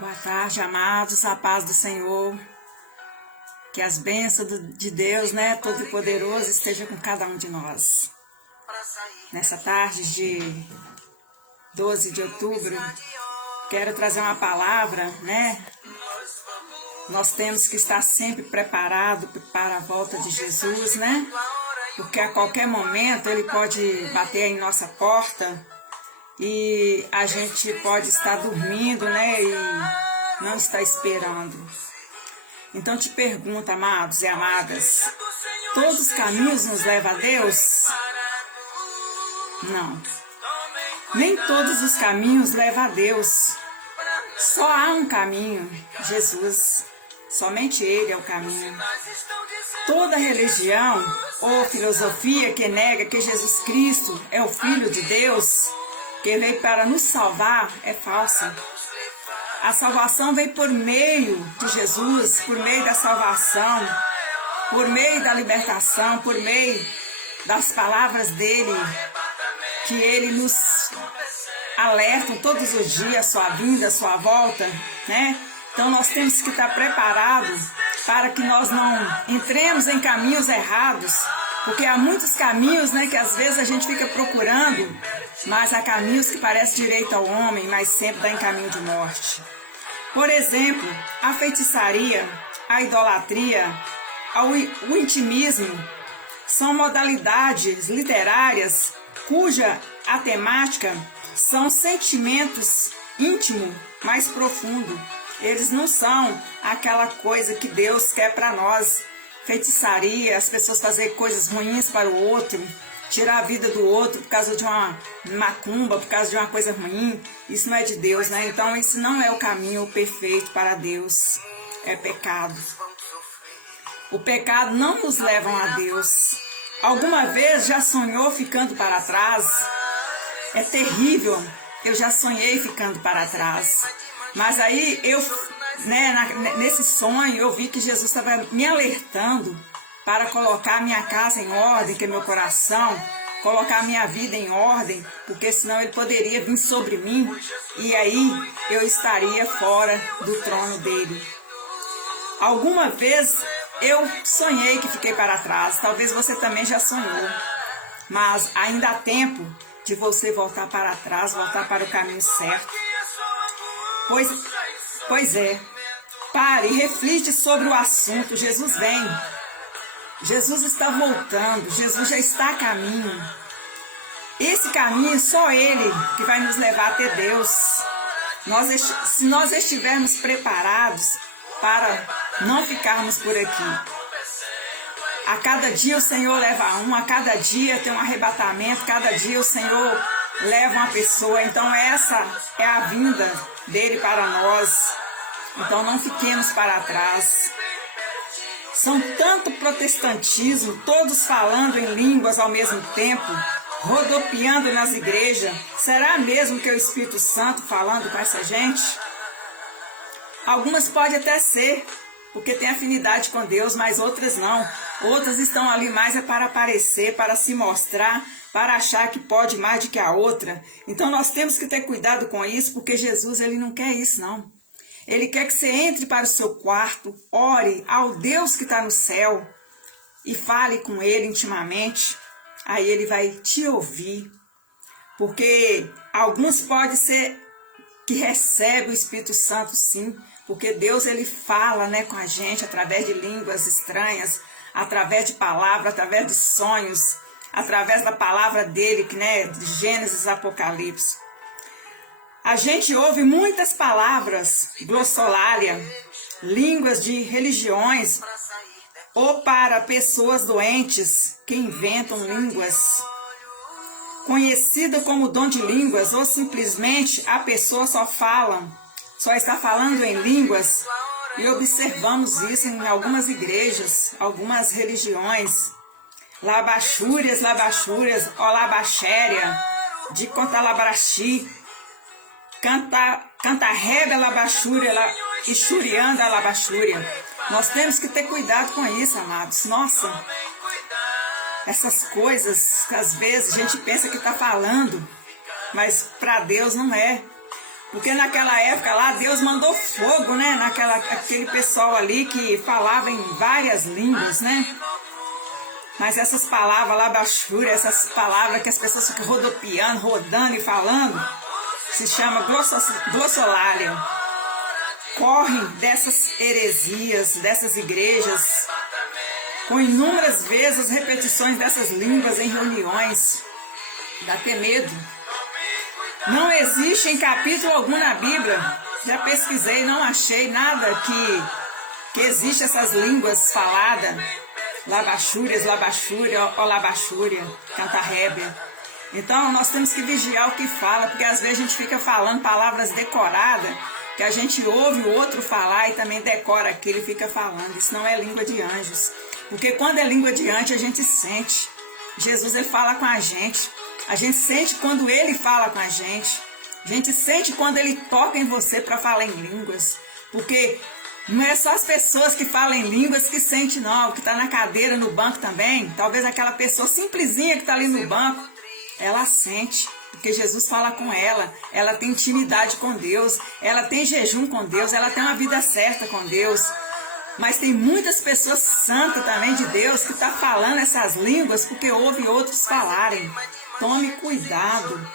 Boa tarde, amados, a paz do Senhor, que as bênçãos de Deus, Todo-Poderoso, esteja com cada um de nós. Nessa tarde de 12 de outubro, quero trazer uma palavra, Nós temos que estar sempre preparados para a volta de Jesus, Porque a qualquer momento Ele pode bater em nossa porta e a gente pode estar dormindo, e não estar esperando. Então te pergunto, amados e amadas, todos os caminhos nos levam a Deus? Não. Nem todos os caminhos levam a Deus. Só há um caminho, Jesus. Somente Ele é o caminho. Toda religião ou filosofia que nega que Jesus Cristo é o Filho de Deus, que veio para nos salvar, é falsa. A salvação vem por meio de Jesus, por meio da salvação, por meio da libertação, por meio das palavras dele, que ele nos alerta todos os dias, sua vinda, sua volta, Então nós temos que estar preparados para que nós não entremos em caminhos errados, porque há muitos caminhos, que às vezes a gente fica procurando, mas há caminhos que parecem direito ao homem, mas sempre dá em caminho de morte. Por exemplo, a feitiçaria, a idolatria, o intimismo são modalidades literárias cuja a temática são sentimentos íntimos mais profundos. Eles não são aquela coisa que Deus quer para nós. Feitiçaria, as pessoas fazerem coisas ruins para o outro, tirar a vida do outro por causa de uma macumba, por causa de uma coisa ruim. Isso não é de Deus, Então esse não é o caminho perfeito para Deus. É pecado. O pecado não nos leva a Deus. Alguma vez já sonhou ficando para trás? É terrível. Eu já sonhei ficando para trás. Mas aí eu, nesse sonho, eu vi que Jesus estava me alertando para colocar minha casa em ordem, que é meu coração, colocar minha vida em ordem, porque senão ele poderia vir sobre mim e aí eu estaria fora do trono dele. Alguma vez eu sonhei que fiquei para trás, talvez você também já sonhou, mas ainda há tempo de você voltar para trás, voltar para o caminho certo. Pois é, pare e reflite sobre o assunto. Jesus vem, Jesus está voltando, Jesus já está a caminho. Esse caminho, só Ele que vai nos levar até Deus. Se nós estivermos preparados para não ficarmos por aqui. A cada dia o Senhor leva um, a cada dia tem um arrebatamento, cada dia o Senhor leva uma pessoa. Então essa é a vinda dele para nós. Então não fiquemos para trás. São tanto protestantismo, todos falando em línguas ao mesmo tempo, rodopiando nas igrejas. Será mesmo que é o Espírito Santo falando com essa gente? Algumas pode até ser, porque tem afinidade com Deus, mas outras não. Outras estão ali mais para aparecer, para se mostrar, para achar que pode mais do que a outra. Então nós temos que ter cuidado com isso, porque Jesus ele não quer isso, não. Ele quer que você entre para o seu quarto, ore ao Deus que está no céu e fale com Ele intimamente. Aí Ele vai te ouvir. Porque alguns podem ser que recebem o Espírito Santo, sim. Porque Deus ele fala com a gente através de línguas estranhas, através de palavras, através de sonhos, através da palavra dele, de Gênesis e Apocalipse. A gente ouve muitas palavras, glossolalia, línguas de religiões, ou para pessoas doentes que inventam línguas. Conhecida como dom de línguas, ou simplesmente a pessoa só está falando em línguas, e observamos isso em algumas igrejas, algumas religiões. Labachúrias, olabaxéria, de contalabraxi, cantarrebe alabaxúria, ixurianda alabaxúria. Nós temos que ter cuidado com isso, amados. Nossa, essas coisas, às vezes a gente pensa que está falando, mas para Deus não é. Porque naquela época lá, Deus mandou fogo, né? Aquele pessoal ali que falava em várias línguas, né? Mas essas palavras lá, baixura, essas palavras que as pessoas ficam rodopiando, rodando e falando, se chama glossolalia. Correm dessas heresias, dessas igrejas, com inúmeras vezes as repetições dessas línguas em reuniões. Dá até medo. Não existe em capítulo algum na Bíblia, já pesquisei, não achei nada que existe essas línguas faladas, labachúrias, labachúria, ó labachúria, cantarrébia. Então nós temos que vigiar o que fala, porque às vezes a gente fica falando palavras decoradas, que a gente ouve o outro falar e também decora aquilo e fica falando. Isso não é língua de anjos, porque quando é língua de anjos a gente sente. Jesus, ele fala com a gente sente quando ele fala com a gente sente quando ele toca em você para falar em línguas, porque não é só as pessoas que falam em línguas que sente não, que está na cadeira, no banco também, talvez aquela pessoa simplesinha que está ali no banco, ela sente, porque Jesus fala com ela tem intimidade com Deus, ela tem jejum com Deus, ela tem uma vida certa com Deus. Mas tem muitas pessoas santas também de Deus que estão falando essas línguas porque ouvem outros falarem. Tome cuidado.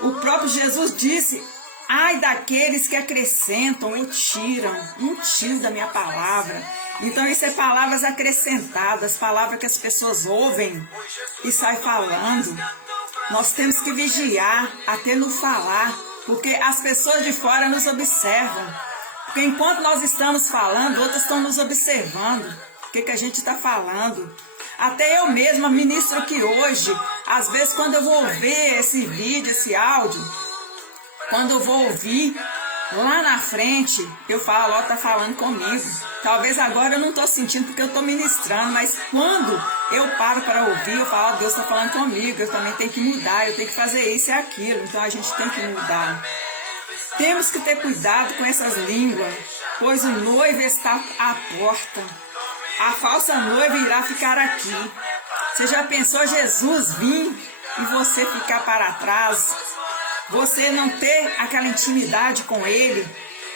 O próprio Jesus disse, ai daqueles que acrescentam ou tiram, um tiro da minha palavra. Então isso é palavras acrescentadas, palavras que as pessoas ouvem e saem falando. Nós temos que vigiar até no falar, porque as pessoas de fora nos observam. Porque enquanto nós estamos falando, outros estão nos observando. O que a gente está falando? Até eu mesma ministro aqui hoje. Às vezes quando eu vou ouvir esse vídeo, esse áudio, quando eu vou ouvir lá na frente, eu falo, ó, tá falando comigo. Talvez agora eu não estou sentindo porque eu estou ministrando, mas quando eu paro para ouvir, eu falo, ó, Deus está falando comigo, eu também tenho que mudar, eu tenho que fazer isso e aquilo. Então a gente tem que mudar. Temos que ter cuidado com essas línguas, pois o noivo está à porta. A falsa noiva irá ficar aqui. Você já pensou Jesus vir e você ficar para trás? Você não ter aquela intimidade com Ele,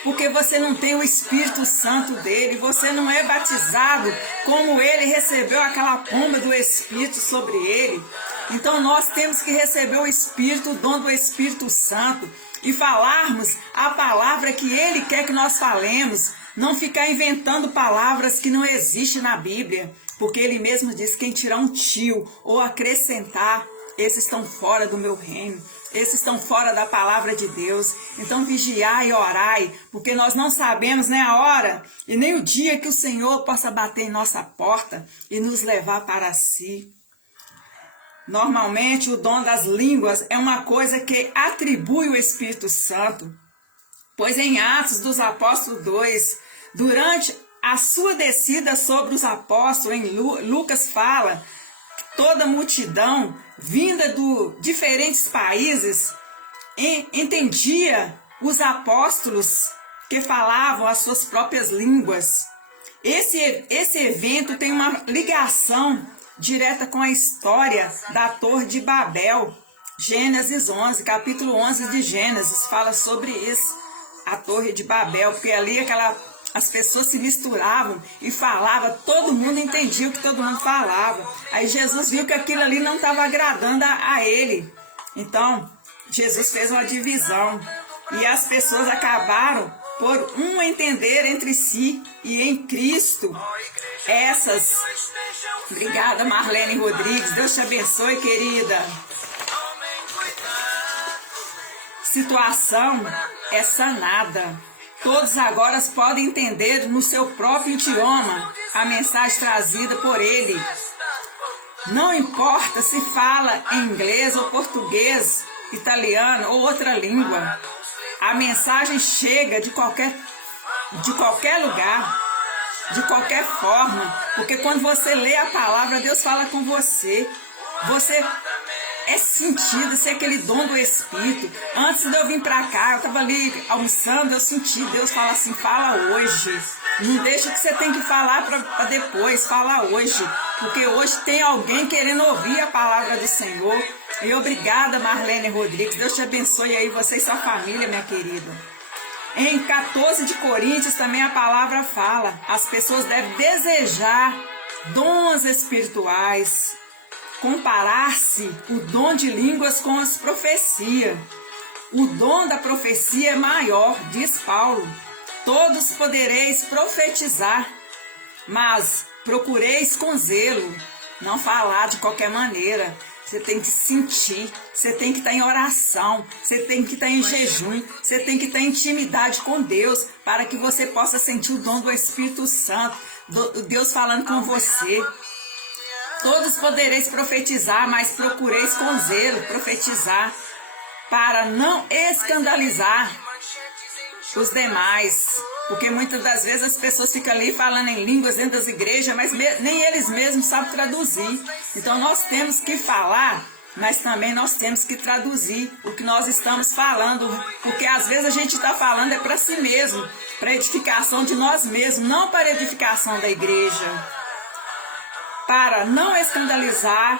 porque você não tem o Espírito Santo dele, você não é batizado como Ele recebeu aquela pomba do Espírito sobre Ele. Então nós temos que receber o Espírito, o dom do Espírito Santo, e falarmos a palavra que Ele quer que nós falemos, não ficar inventando palavras que não existem na Bíblia, porque Ele mesmo diz, quem tirar um tio ou acrescentar, esses estão fora do meu reino, esses estão fora da palavra de Deus. Então vigiai e orai, porque nós não sabemos nem a hora e nem o dia que o Senhor possa bater em nossa porta e nos levar para si. Normalmente o dom das línguas é uma coisa que atribui o Espírito Santo, pois em Atos dos Apóstolos 2, durante a sua descida sobre os apóstolos, em Lucas fala, toda a multidão vinda de diferentes países entendia os apóstolos que falavam as suas próprias línguas. Esse evento tem uma ligação direta com a história da Torre de Babel. Gênesis 11, capítulo 11 de Gênesis, fala sobre isso, a Torre de Babel, porque ali as pessoas se misturavam e falavam, todo mundo entendia o que todo mundo falava. Aí Jesus viu que aquilo ali não estava agradando a ele. Então, Jesus fez uma divisão e as pessoas acabaram por um entender entre si e em Cristo. Obrigada, Marlene Rodrigues. Deus te abençoe, querida. Situação é sanada. Todos agora podem entender no seu próprio idioma a mensagem trazida por ele. Não importa se fala em inglês ou português, italiano ou outra língua. A mensagem chega de qualquer lugar, de qualquer forma, porque quando você lê a palavra, Deus fala com você. Você é sentido, você é aquele dom do Espírito. Antes de eu vir para cá, eu estava ali almoçando, eu senti Deus falar assim, fala hoje. Não deixa que você tem que falar para depois, fala hoje. Porque hoje tem alguém querendo ouvir a palavra do Senhor. E obrigada, Marlene Rodrigues. Deus te abençoe aí, você e sua família, minha querida. Em 14 de Coríntios também a palavra fala, as pessoas devem desejar dons espirituais, comparar-se o dom de línguas com as profecias. O dom da profecia é maior, diz Paulo. Todos podereis profetizar, mas procureis com zelo, não falar de qualquer maneira. Você tem que sentir, você tem que estar em oração, você tem que estar em jejum, você tem que estar em intimidade com Deus, para que você possa sentir o dom do Espírito Santo, Deus falando com você. Todos podereis profetizar, mas procureis com zelo profetizar, para não escandalizar os demais. Porque muitas das vezes as pessoas ficam ali falando em línguas dentro das igrejas, mas nem eles mesmos sabem traduzir. Então nós temos que falar, mas também nós temos que traduzir o que nós estamos falando. Porque às vezes a gente está falando é para si mesmo, para edificação de nós mesmos, não para edificação da igreja. Para não escandalizar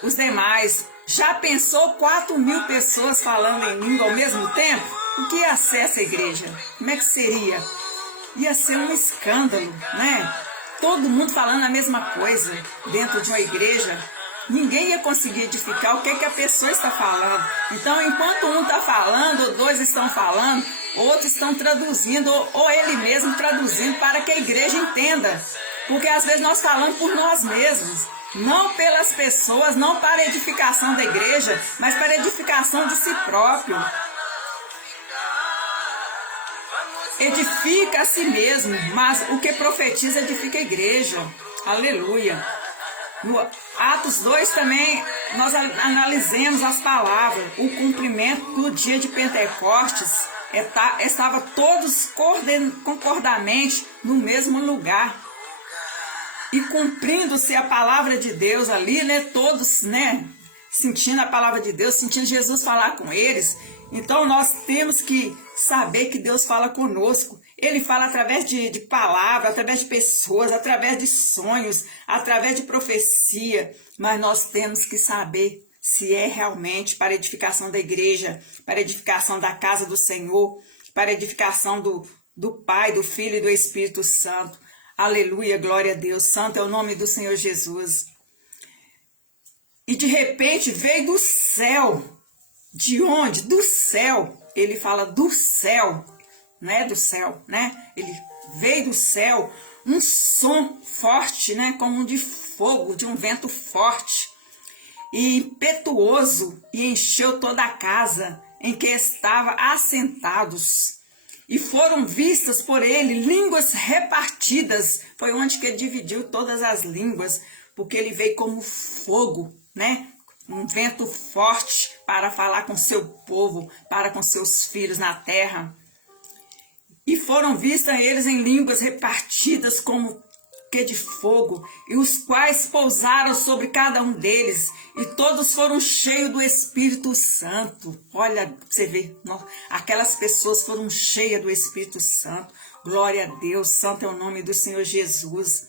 os demais. Já pensou 4.000 pessoas falando em língua ao mesmo tempo? O que ia ser essa igreja? Como é que seria? Ia ser um escândalo, né? Todo mundo falando a mesma coisa dentro de uma igreja. Ninguém ia conseguir edificar o que a pessoa está falando. Então, enquanto um está falando, ou dois estão falando, outros estão traduzindo, ou ele mesmo traduzindo para que a igreja entenda. Porque às vezes nós falamos por nós mesmos. Não pelas pessoas, não para a edificação da igreja, mas para a edificação de si próprio. Edifica a si mesmo, mas o que profetiza edifica a igreja. Aleluia. No Atos 2 também nós analisemos as palavras. O cumprimento do dia de Pentecostes estava todos concordamente no mesmo lugar. E cumprindo-se a palavra de Deus ali, né? Todos, né? Sentindo a palavra de Deus, sentindo Jesus falar com eles. Então nós temos que saber que Deus fala conosco. Ele fala através de palavras, através de pessoas, através de sonhos, através de profecia. Mas nós temos que saber se é realmente para a edificação da igreja, para a edificação da casa do Senhor, para a edificação do Pai, do Filho e do Espírito Santo. Aleluia, glória a Deus. Santo é o nome do Senhor Jesus. E de repente veio do céu. De onde? Do céu. Ele fala do céu. Não é do céu, né? Ele veio do céu. Um som forte, né? Como um de fogo, de um vento forte. E impetuoso. E encheu toda a casa em que estava assentados. E foram vistas por ele línguas repartidas. Foi onde que ele dividiu todas as línguas. Porque ele veio como fogo, né? Um vento forte para falar com seu povo, para com seus filhos na terra. E foram vistas eles em línguas repartidas como que de fogo, e os quais pousaram sobre cada um deles, e todos foram cheios do Espírito Santo. Olha, você vê, aquelas pessoas foram cheias do Espírito Santo. Glória a Deus, santo é o nome do Senhor Jesus.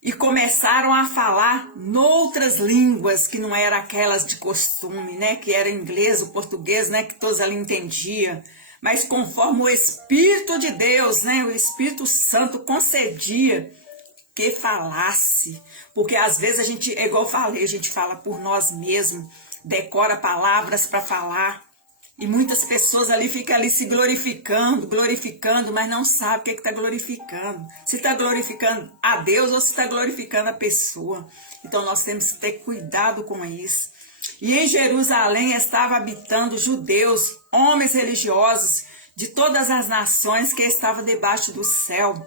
E começaram a falar noutras línguas que não eram aquelas de costume, né? Que era inglês, o português, né? Que todos ali entendiam. Mas conforme o Espírito de Deus, né? O Espírito Santo concedia que falasse. Porque às vezes a gente, é igual eu falei, a gente fala por nós mesmos, decora palavras para falar. E muitas pessoas ali ficam ali se glorificando, mas não sabem o que está glorificando. Se está glorificando a Deus ou se está glorificando a pessoa. Então nós temos que ter cuidado com isso. E em Jerusalém estavam habitando judeus, homens religiosos de todas as nações que estavam debaixo do céu.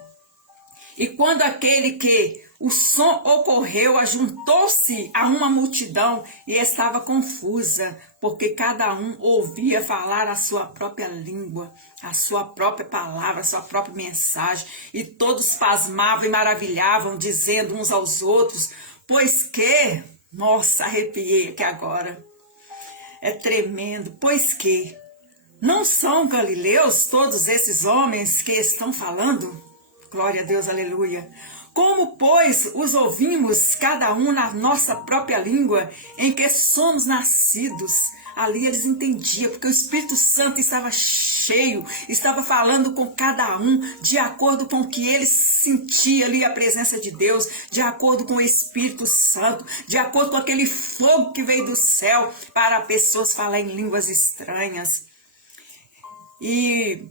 E quando aquele que o som ocorreu, ajuntou-se a uma multidão e estava confusa, porque cada um ouvia falar a sua própria língua, a sua própria palavra, a sua própria mensagem. E todos pasmavam e maravilhavam, dizendo uns aos outros, pois que... Nossa, arrepiei aqui agora. É tremendo, pois que... Não são galileus todos esses homens que estão falando? Glória a Deus, aleluia. Como, pois, os ouvimos, cada um na nossa própria língua, em que somos nascidos? Ali eles entendiam, porque o Espírito Santo estava cheio, estava falando com cada um, de acordo com o que eles sentiam ali a presença de Deus, de acordo com o Espírito Santo, de acordo com aquele fogo que veio do céu, para pessoas falar em línguas estranhas. E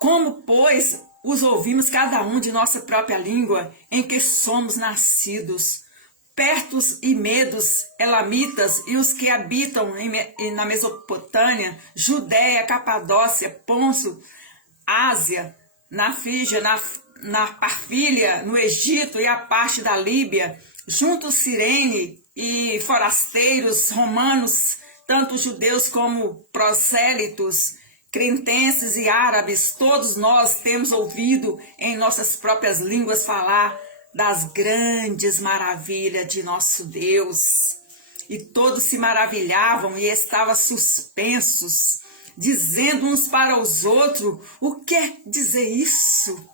como, pois, os ouvimos cada um de nossa própria língua, em que somos nascidos, pertos e medos, elamitas e os que habitam na Mesopotâmia, Judéia, Capadócia, Ponto, Ásia, na Frígia, na Parfília, no Egito e a parte da Líbia, junto Cirene e forasteiros romanos, tanto judeus como prosélitos, cretenses e árabes, todos nós temos ouvido em nossas próprias línguas falar das grandes maravilhas de nosso Deus. E todos se maravilhavam e estavam suspensos, dizendo uns para os outros: o que é dizer isso?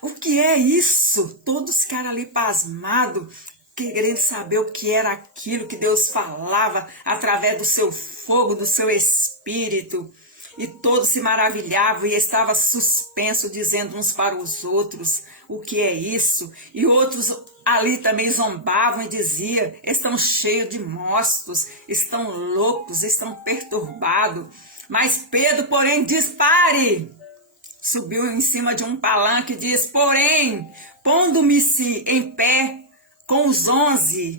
O que é isso? Todos ficaram ali pasmados, querendo saber o que era aquilo que Deus falava através do seu fogo, do seu Espírito. E todos se maravilhavam e estavam suspensos, dizendo uns para os outros: o que é isso? E outros ali também zombavam e diziam: estão cheios de monstros, estão loucos, estão perturbados. Mas Pedro, porém, diz: pare! Subiu em cima de um palanque e diz: porém, pondo-me-se em pé com os 11,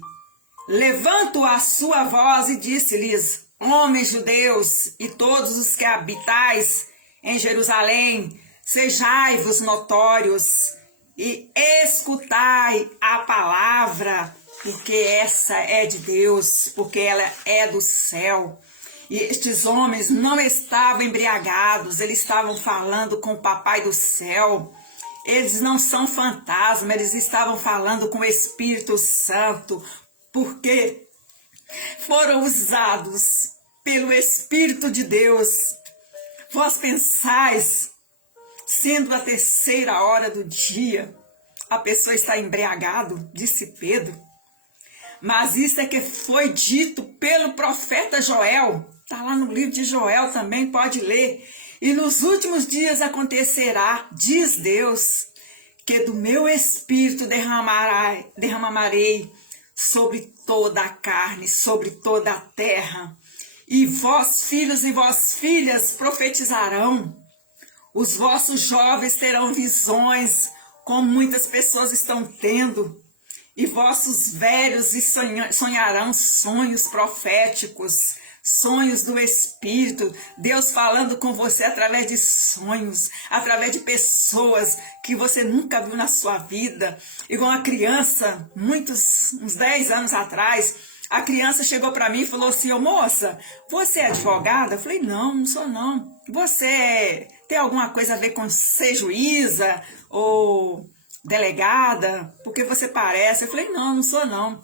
levanto a sua voz e disse-lhes: homens judeus e todos os que habitais em Jerusalém, sejai-vos notórios e escutai a palavra, porque essa é de Deus, porque ela é do céu. E estes homens não estavam embriagados, eles estavam falando com o Papai do céu. Eles não são fantasmas, eles estavam falando com o Espírito Santo, porque foram usados pelo Espírito de Deus. Vós pensais, sendo a 3ª hora do dia, a pessoa está embriagado, disse Pedro. Mas isso é que foi dito pelo profeta Joel. Está lá no livro de Joel também, pode ler. E nos últimos dias acontecerá, diz Deus, que do meu Espírito derramarei sobre toda a carne, sobre toda a terra. E vós, filhos e vós, filhas, profetizarão. Os vossos jovens terão visões, como muitas pessoas estão tendo. E vossos velhos sonharão sonhos proféticos, sonhos do Espírito. Deus falando com você através de sonhos, através de pessoas que você nunca viu na sua vida. Igual uma criança, uns 10 anos atrás, a criança chegou para mim e falou assim: ô moça, você é advogada? Eu falei: não, não sou não. Você tem alguma coisa a ver com ser juíza ou delegada? Porque você parece. Eu falei: não, não sou não.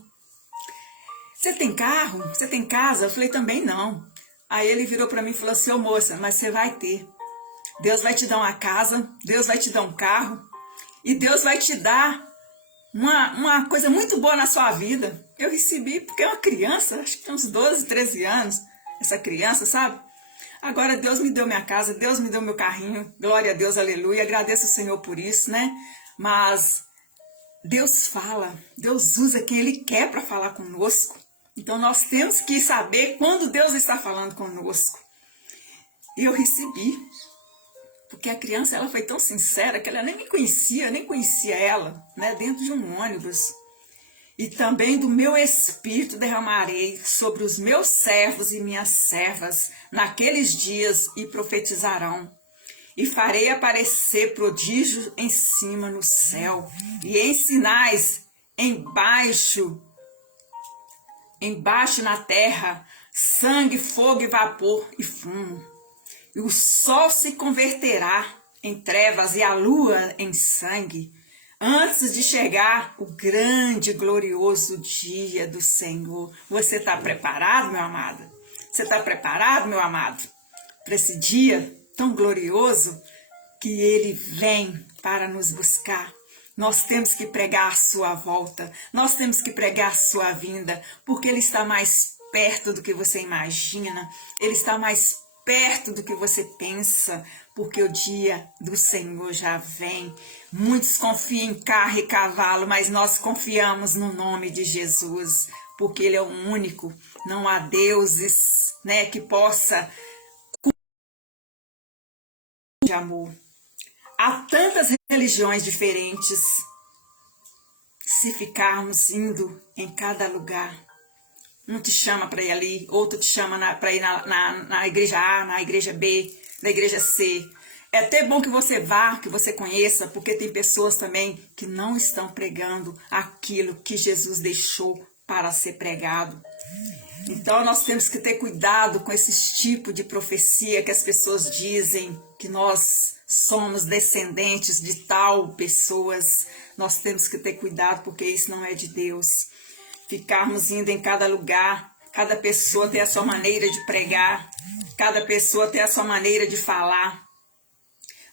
Você tem carro? Você tem casa? Eu falei: também não. Aí ele virou para mim e falou assim: ô moça, mas você vai ter. Deus vai te dar uma casa, Deus vai te dar um carro e Deus vai te dar uma coisa muito boa na sua vida. Eu recebi, porque é uma criança, acho que tem uns 12, 13 anos, essa criança, sabe? Agora Deus me deu minha casa, Deus me deu meu carrinho, glória a Deus, aleluia, agradeço o Senhor por isso, né? Mas Deus fala, Deus usa quem Ele quer para falar conosco. Então nós temos que saber quando Deus está falando conosco. E eu recebi, porque a criança ela foi tão sincera que ela nem me conhecia, nem conhecia ela, né? Dentro de um ônibus. E também do meu Espírito derramarei sobre os meus servos e minhas servas naqueles dias e profetizarão. E farei aparecer prodígio em cima no céu e em sinais embaixo na terra, sangue, fogo e vapor e fumo. E o sol se converterá em trevas e a lua em sangue, antes de chegar o grande e glorioso dia do Senhor. Você está preparado, meu amado? Você está preparado, meu amado, para esse dia tão glorioso que Ele vem para nos buscar? Nós temos que pregar a sua volta, nós temos que pregar a sua vinda, porque Ele está mais perto do que você imagina, Ele está mais perto do que você pensa, porque o dia do Senhor já vem. Muitos confiam em carro e cavalo, mas nós confiamos no nome de Jesus, porque Ele é o único, não há deuses, né, que possa de amor. Há tantas religiões diferentes. Se ficarmos indo em cada lugar, um te chama para ir ali, outro te chama para ir na igreja A, na igreja B, na igreja C. É até bom que você vá, que você conheça, porque tem pessoas também que não estão pregando aquilo que Jesus deixou para ser pregado. Então nós temos que ter cuidado com esse tipo de profecia que as pessoas dizem que nós somos descendentes de tal pessoas. Nós temos que ter cuidado porque isso não é de Deus. Ficarmos indo em cada lugar, cada pessoa tem a sua maneira de pregar, cada pessoa tem a sua maneira de falar.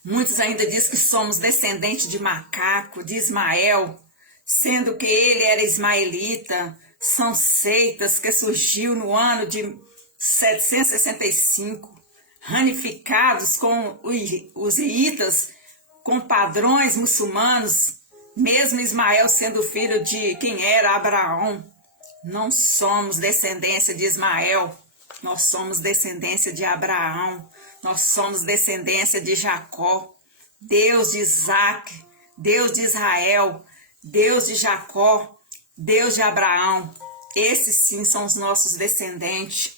Muitos ainda dizem que somos descendentes de macaco, de Ismael, sendo que ele era ismaelita. São seitas que surgiu no ano de 765, ramificados com os iitas, com padrões muçulmanos, mesmo Ismael sendo filho de quem era Abraão. Não somos descendência de Ismael, nós somos descendência de Abraão, nós somos descendência de Jacó, Deus de Isaac, Deus de Israel, Deus de Jacó, Deus de Abraão. Esses sim são os nossos descendentes.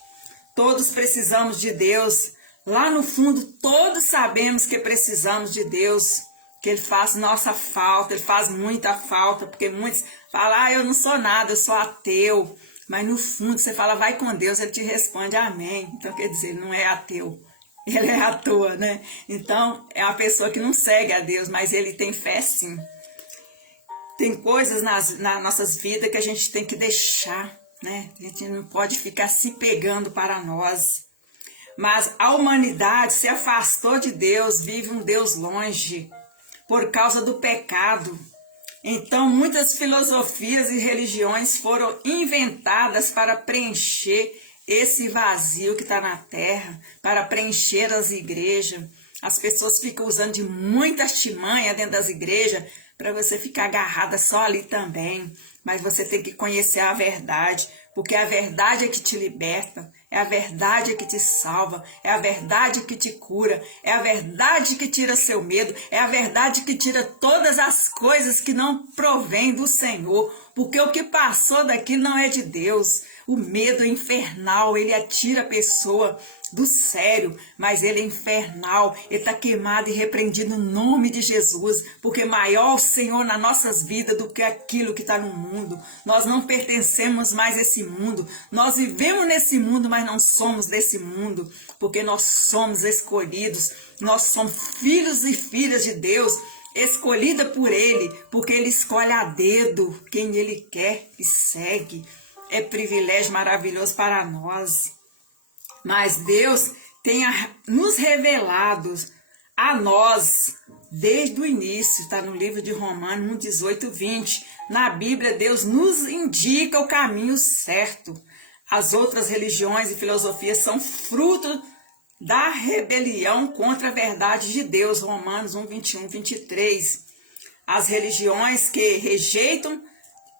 Todos precisamos de Deus. Lá no fundo, todos sabemos que precisamos de Deus, que Ele faz nossa falta, Ele faz muita falta, porque muitos falam, eu não sou nada, eu sou ateu. Mas no fundo você fala, vai com Deus, Ele te responde, amém. Então quer dizer, ele não é ateu, ele é à toa, né? Então é uma pessoa que não segue a Deus, mas ele tem fé sim. Tem coisas nas nossas vidas que a gente tem que deixar, né? A gente não pode ficar se pegando para nós. Mas a humanidade se afastou de Deus, vive um Deus longe, por causa do pecado. Então, muitas filosofias e religiões foram inventadas para preencher esse vazio que está na terra, para preencher as igrejas. As pessoas ficam usando de muita artimanha dentro das igrejas, para você ficar agarrada só ali também. Mas você tem que conhecer a verdade, porque a verdade é que te liberta, é a verdade que te salva, é a verdade que te cura, é a verdade que tira seu medo, é a verdade que tira todas as coisas que não provém do Senhor, porque o que passou daqui não é de Deus. O medo é infernal, ele atira a pessoa do sério, mas ele é infernal, ele está queimado e repreendido no nome de Jesus, porque maior o Senhor nas nossas vidas do que aquilo que está no mundo. Nós não pertencemos mais a esse mundo, nós vivemos nesse mundo, mas não somos desse mundo, porque nós somos escolhidos, nós somos filhos e filhas de Deus, escolhida por Ele, porque Ele escolhe a dedo quem Ele quer e segue. É privilégio maravilhoso para nós. Mas Deus tem nos revelado a nós desde o início, está no livro de Romanos 1, 18, 20. Na Bíblia, Deus nos indica o caminho certo. As outras religiões e filosofias são fruto da rebelião contra a verdade de Deus. Romanos 1, 21, 23. As religiões que rejeitam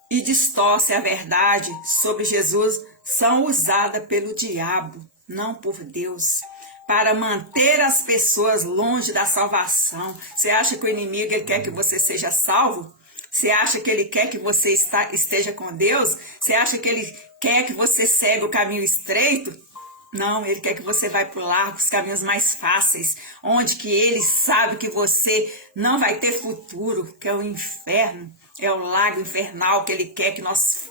e distorcem a verdade sobre Jesus são usadas pelo diabo, não por Deus, para manter as pessoas longe da salvação. Você acha que o inimigo ele quer que você seja salvo? Você acha que ele quer que você esteja com Deus? Você acha que ele quer que você segue o caminho estreito? Não, ele quer que você vá para o largo, os caminhos mais fáceis, onde que ele sabe que você não vai ter futuro, que é o inferno. É o lago infernal que ele quer que nós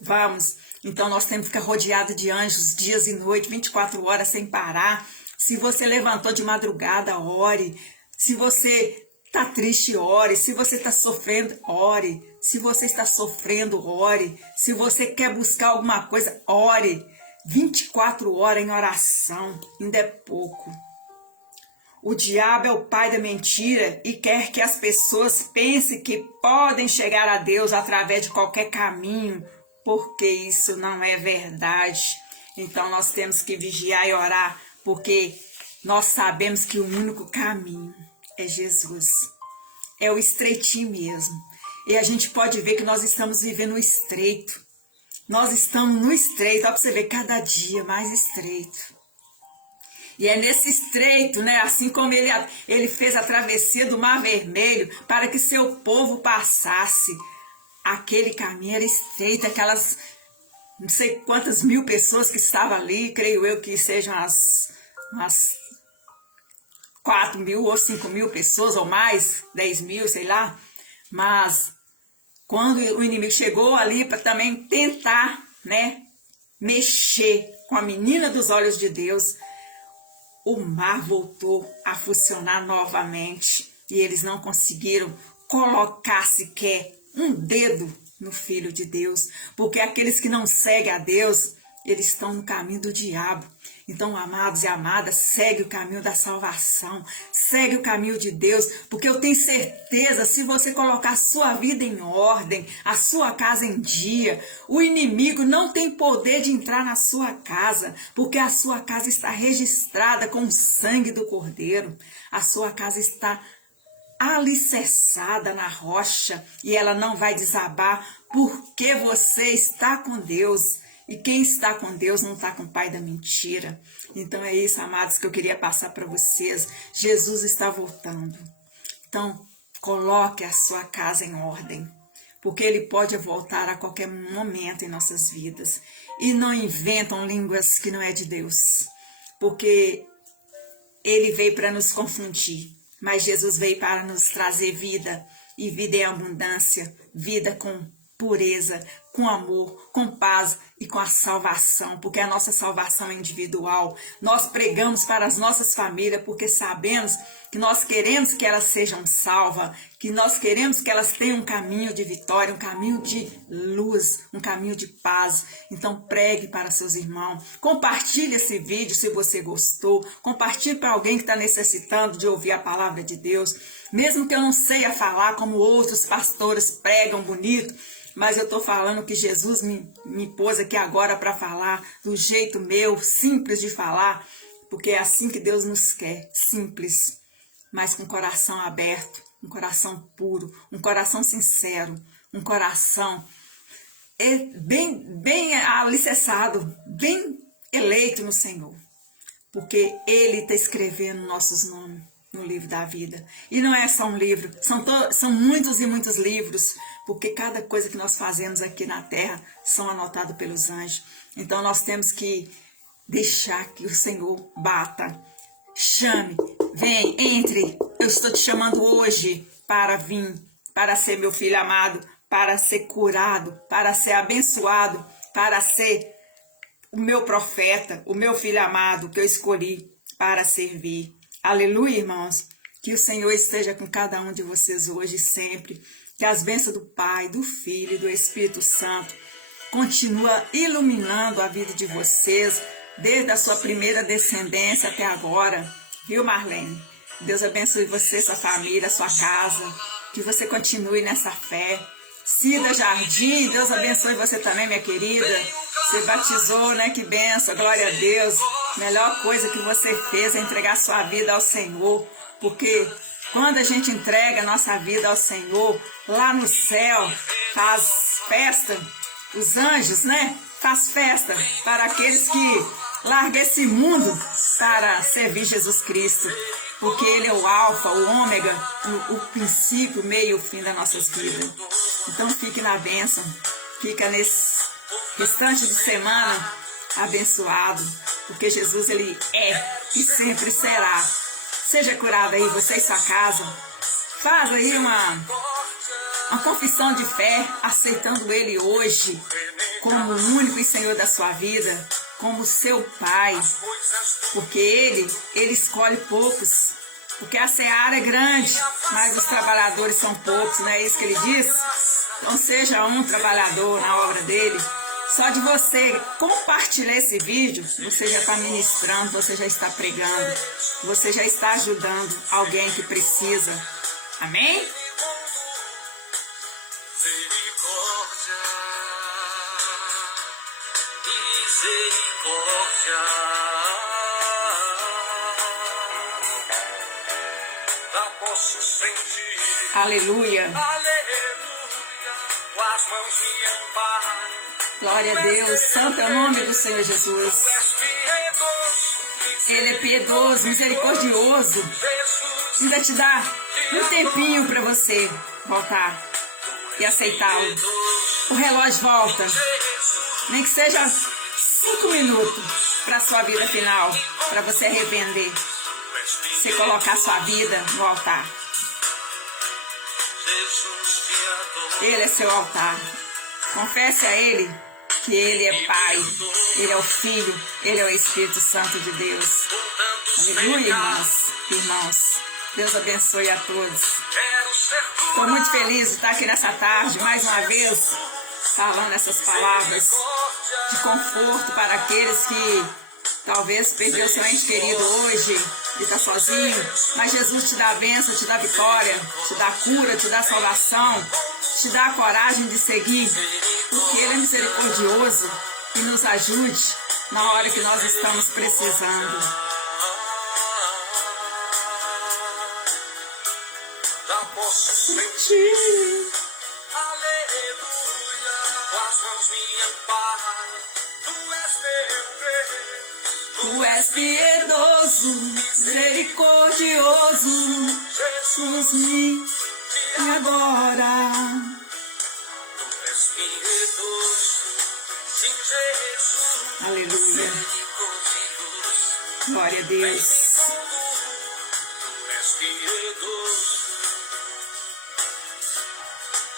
vamos. Então nós temos que ficar rodeados de anjos dias e noites, 24 horas sem parar. Se você levantou de madrugada, ore. Se você está triste, ore. Se você está sofrendo, ore. Se você está sofrendo, ore. Se você quer buscar alguma coisa, ore. 24 horas em oração, ainda é pouco. O diabo é o pai da mentira e quer que as pessoas pensem que podem chegar a Deus através de qualquer caminho, porque isso não é verdade. Então nós temos que vigiar e orar, porque nós sabemos que o único caminho é Jesus. É o estreitinho mesmo. E a gente pode ver que nós estamos vivendo o estreito. Nós estamos no estreito, olha para você ver, cada dia mais estreito. E é nesse estreito, né, assim como ele fez a travessia do Mar Vermelho para que seu povo passasse. Aquele caminho era estreito, aquelas não sei quantas mil pessoas que estavam ali, creio eu que sejam umas 4 mil ou 5 mil pessoas ou mais, 10 mil, sei lá. Mas quando o inimigo chegou ali para também tentar, né, mexer com a menina dos olhos de Deus, o mar voltou a funcionar novamente e eles não conseguiram colocar sequer um dedo no Filho de Deus, porque aqueles que não seguem a Deus, eles estão no caminho do diabo. Então, amados e amadas, segue o caminho da salvação, segue o caminho de Deus, porque eu tenho certeza, se você colocar a sua vida em ordem, a sua casa em dia, o inimigo não tem poder de entrar na sua casa, porque a sua casa está registrada com o sangue do Cordeiro, a sua casa está alicerçada na rocha e ela não vai desabar, porque você está com Deus. E quem está com Deus não está com o pai da mentira. Então é isso, amados, que eu queria passar para vocês. Jesus está voltando. Então, coloque a sua casa em ordem, porque ele pode voltar a qualquer momento em nossas vidas. E não inventam línguas que não é de Deus, porque ele veio para nos confundir, mas Jesus veio para nos trazer vida, e vida em abundância, vida com pureza, com amor, com paz e com a salvação, porque a nossa salvação é individual. Nós pregamos para as nossas famílias, porque sabemos que nós queremos que elas sejam salvas, que nós queremos que elas tenham um caminho de vitória, um caminho de luz, um caminho de paz. Então pregue para seus irmãos, compartilhe esse vídeo se você gostou, compartilhe para alguém que está necessitando de ouvir a palavra de Deus, mesmo que eu não sei falar como outros pastores pregam bonito, mas eu estou falando que Jesus me pôs aqui agora para falar do jeito meu, simples de falar, porque é assim que Deus nos quer, simples, mas com coração aberto, um coração puro, um coração sincero, um coração bem alicerçado, bem eleito no Senhor, porque Ele está escrevendo nossos nomes no livro da vida. E não é só um livro, são muitos e muitos livros, porque cada coisa que nós fazemos aqui na terra são anotados pelos anjos. Então nós temos que deixar que o Senhor bata, chame, vem, entre, eu estou te chamando hoje para vir, para ser meu filho amado, para ser curado, para ser abençoado, para ser o meu profeta, o meu filho amado que eu escolhi para servir. Aleluia, irmãos. Que o Senhor esteja com cada um de vocês hoje e sempre. Que as bênçãos do Pai, do Filho e do Espírito Santo continua iluminando a vida de vocês, desde a sua primeira descendência até agora. Viu, Marlene? Deus abençoe você, sua família, sua casa. Que você continue nessa fé. Cida Jardim, Deus abençoe você também, minha querida. Você batizou, né? Que benção, glória a Deus. Melhor coisa que você fez é entregar sua vida ao Senhor, porque quando a gente entrega a nossa vida ao Senhor, lá no céu, faz festa, os anjos, né? Faz festa para aqueles que largam esse mundo para servir Jesus Cristo, porque Ele é o alfa, o ômega, o princípio, o meio e o fim das nossas vidas. Então fique na bênção, fica nesse restante de semana abençoado, porque Jesus, Ele é e sempre será. Seja curado aí, você e sua casa. Faz aí uma confissão de fé, aceitando Ele hoje como o único e Senhor da sua vida, como seu Pai, porque Ele escolhe poucos, porque a seara é grande, mas os trabalhadores são poucos, não é isso que Ele diz? Então seja um trabalhador na obra dEle, Só de você compartilhar esse vídeo, você já está ministrando, você já está pregando, você já está ajudando alguém que precisa. Amém? Aleluia. Glória a Deus. Santo é o nome do Senhor Jesus. Ele é piedoso, misericordioso. Ainda te dá um tempinho para você voltar e aceitá-lo. O relógio volta. Nem que seja 5 minutos para a sua vida final, para você arrepender. Você colocar sua vida no altar. Ele é seu altar. Confesse a Ele que Ele é Pai, Ele é o Filho, Ele é o Espírito Santo de Deus. Aleluia, irmãos. Deus abençoe a todos. Estou muito feliz de estar aqui nessa tarde, mais uma vez, falando essas palavras de conforto para aqueles que talvez perdeu seu ente querido hoje e está sozinho, mas Jesus te dá a bênção, te dá a vitória, te dá a cura, te dá a salvação, te dá a coragem de seguir, porque Ele é misericordioso e nos ajude na hora que nós estamos precisando. Sentir. Aleluia, as mãos me amparam, Tu és piedoso, misericordioso, Jesus me agora. Tu és piedoso, sim, Jesus. Aleluia. Glória a Deus. Tu és piedoso,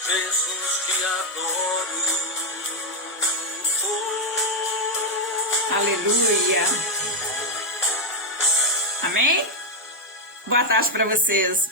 Jesus, te adoro. Aleluia. Amém? Boa tarde para vocês.